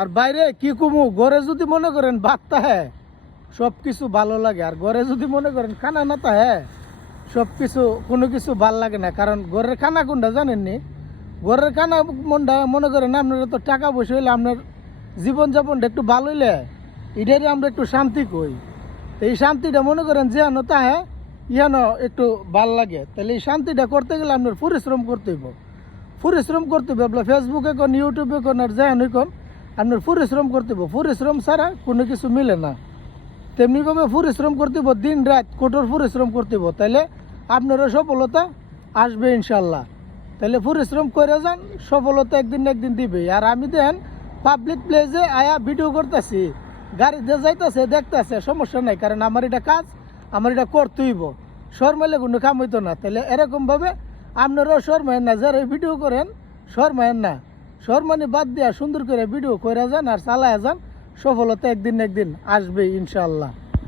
আর বাইরে কি কুমু ঘরে যদি মনে করেন ভাতটা হ্যাঁ সব কিছু ভালো লাগে, আর ঘরে যদি মনে করেন খানা না তা হ্যাঁ সব কিছু কোনো কিছু ভাল লাগে না। কারণ ঘরের খানা কোনটা জানেননি? ঘরের খানা মনটা মনে করেন আপনার তো টাকা পয়সা হইলে আপনার জীবনযাপনটা একটু ভালো হইলে এটারই আমরা একটু শান্তি কই। তো এই শান্তিটা মনে করেন যে আনো তা হ্যাঁ ইহানো একটু ভাল লাগে। তাহলে এই শান্তিটা করতে গেলে আপনার পরিশ্রম করতে হইব, পরিশ্রম করতে হবে। আপনার ফেসবুকে কোন ইউটিউবে কোন আর যেহানই কোন আপনার পরিশ্রম করতে হবে। পরিশ্রম ছাড়া কোনো কিছু মিলে না। তেমনিভাবে পরিশ্রম করতে হইব, দিন রাত কঠোর পরিশ্রম করতে হইব, তাহলে আপনারও সফলতা আসবে ইনশাল্লাহ। তাহলে পরিশ্রম করে যান, সফলতা একদিন না একদিন দিবে। আর আমি দেন পাবলিক প্লেসে আয়া ভিডিও করতেছি, গাড়িতে যাইতেছে দেখতেছে, সমস্যা নাই, কারণ আমার এটা কাজ, আমার এটা করতে হইব। শর্মাইলে কোনো কাম হইতো না। তাহলে এরকমভাবে আপনারাও শর্মায়েন না, যারা ভিডিও করেন শর্মায়েন না, শর্মানি বাদ দিয়া সুন্দর করে ভিডিও করে যান আর চালায় যান, সফলতা একদিন না একদিন আসবে ইনশাআল্লাহ।